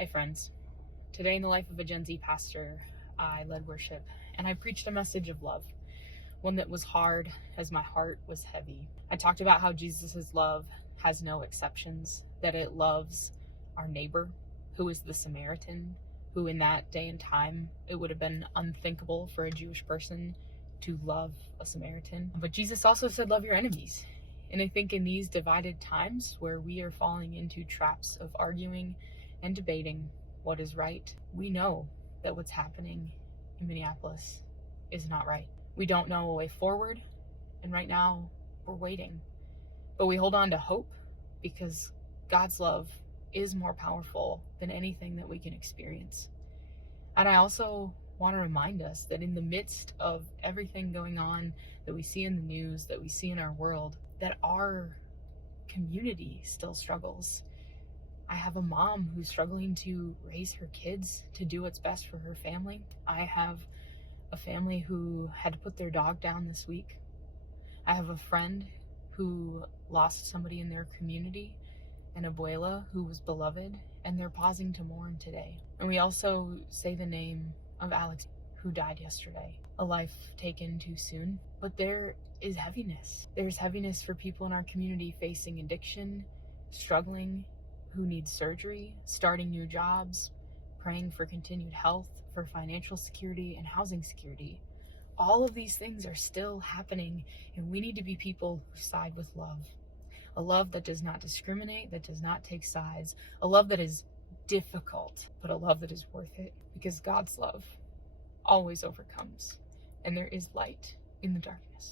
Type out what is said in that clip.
Hey friends, today in the life of a Gen Z pastor, I led worship and I preached a message of love, one that was hard as my heart was heavy. I talked about how Jesus' love has no exceptions, that it loves our neighbor, who is the Samaritan, who in that day and time, it would have been unthinkable for a Jewish person to love a Samaritan. But Jesus also said, love your enemies. And I think in these divided times where we are falling into traps of arguing and debating what is right, we know that what's happening in Minneapolis is not right. We don't know a way forward, and right now we're waiting. But we hold on to hope because God's love is more powerful than anything that we can experience. And I also want to remind us that in the midst of everything going on that we see in the news, that we see in our world, that our community still struggles. I have a mom who's struggling to raise her kids to do what's best for her family. I have a family who had to put their dog down this week. I have a friend who lost somebody in their community, an abuela who was beloved, and they're pausing to mourn today. And we also say the name of Alex, who died yesterday, a life taken too soon. But there is heaviness. There's heaviness for people in our community facing addiction, struggling, who need surgery, starting new jobs, praying for continued health, for financial security and housing security. All of these things are still happening, and we need to be people who side with love. A love that does not discriminate, that does not take sides, a love that is difficult, but a love that is worth it, because God's love always overcomes, and there is light in the darkness.